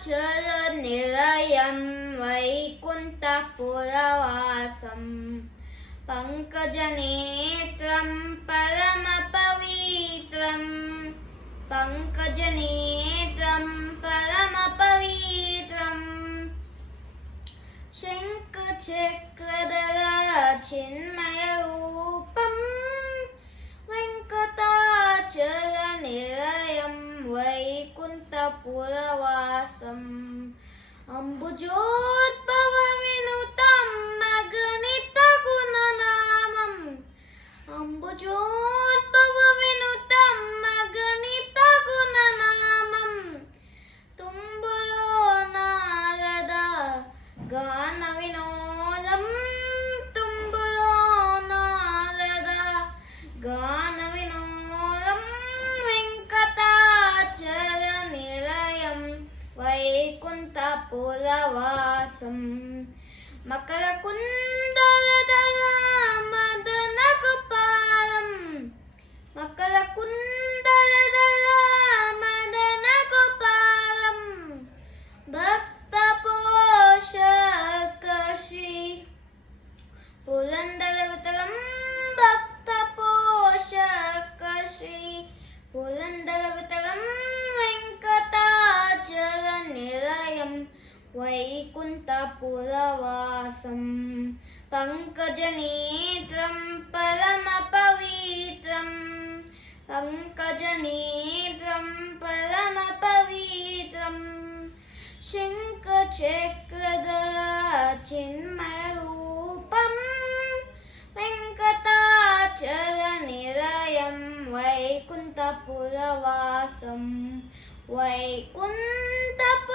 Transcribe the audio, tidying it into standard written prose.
वेङ्कटाचलनिलयं वैकुण्ठपुरवासं पङ्कजनेत्रं परमपवित्रं पङ्कजनेत्रं परमपवित्रं शङ्खचक्रधरा चिन्मयरूपं वेङ्कटाचलनिलयं वैकुण्ठपुरवासम् अम्बुजोद्भवविनुतं मगणितगुणनामम् अम्बुजोद्भवविनुतं मगणितगुणनामं तुम्बुरो Narad गानविनोदं तुम्बुरो Narad गानविनोदं वेङ्कटाचलनिलयं वैकुण्ठपुरवासं मकरकुण्डलधरा मदनगोपालं मकरकुण्डलधरा मदनगोपालं भक्तपोषकश्री पुरन्दरविठलं भक्तपोषकश्री पुरन्दरविठलं वेङ्कटाचलनिलयं वैकुण्ठपुरवासं पङ्कजनेत्रं परमपवित्रं पङ्कजनेत्रं परमपवित्रं शङ्खचक्रधरा चिन्मयरूपं वेङ्कटाचलनिलयं वैकुण्ठपुरवासं वैकुण्ठपुरवासम्